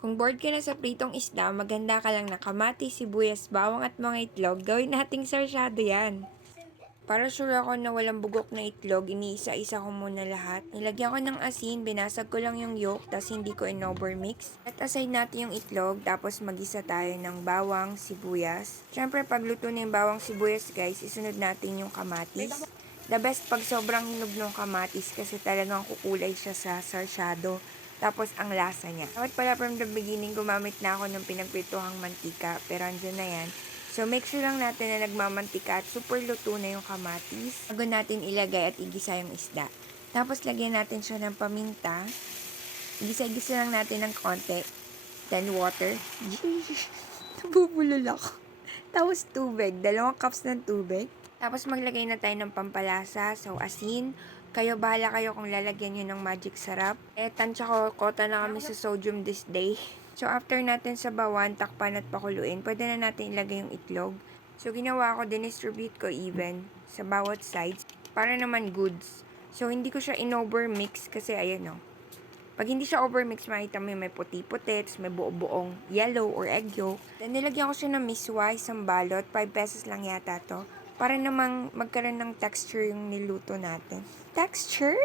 Kung bored ka na sa pritong isda, maganda ka lang na kamatis, sibuyas, bawang at mga itlog, gawin nating sarsyado yan. Para sure ako na walang bugok na itlog, iniisa-isa ko muna lahat. Nilagyan ko ng asin, binasag ko lang yung yolk, tas hindi ko in-overmix. At aside natin yung itlog, tapos magisa tayo ng bawang, sibuyas. Siyempre, pag luto na yung bawang sibuyas guys, isunod natin yung kamatis. The best pag sobrang hinog ng kamatis kasi talagang kukulay siya sa sarsyado. Tapos ang lasa niya. Dapat pala from the beginning gumamit na ako ng pinagprituhang mantika, pero andyan na yan. So, make sure lang natin na nagmamantika at super luto na yung kamatis bago natin ilagay at igisa yung isda. Tapos, lagyan natin siya ng paminta. Igisa-gisa lang natin ng konti. Then, water. Nabubulol ako. Tapos, tubig. 2 cups ng tubig. Tapos, maglagay na tayo ng pampalasa. So, asin. Kayo, bahala kayo kung lalagyan nyo ng magic sarap. Tansya ko, kota na kami sa sodium this day. So, after natin sabawan, takpan at pakuluin, pwede na natin ilagay yung itlog. So, ginawa ko, dinistribute ko even sa bawat sides para naman goods. So, hindi ko siya in-overmix kasi ayan o. Pag hindi siya overmix, makita mo may puti-puti, tapos may buo-buong yellow or egg yolk. Then, nilagyan ko siya ng miswa, isang balot, 5 pesos lang yata to. Para namang magkaroon ng texture yung niluto natin. Texture?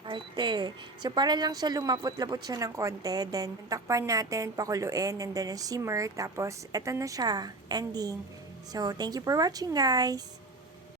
Arte. So, para lang siya lumapot-lapot siya ng konti. Then, takpan natin, pakuluin, and then simmer. Tapos, eto na siya. Ending. So, thank you for watching, guys!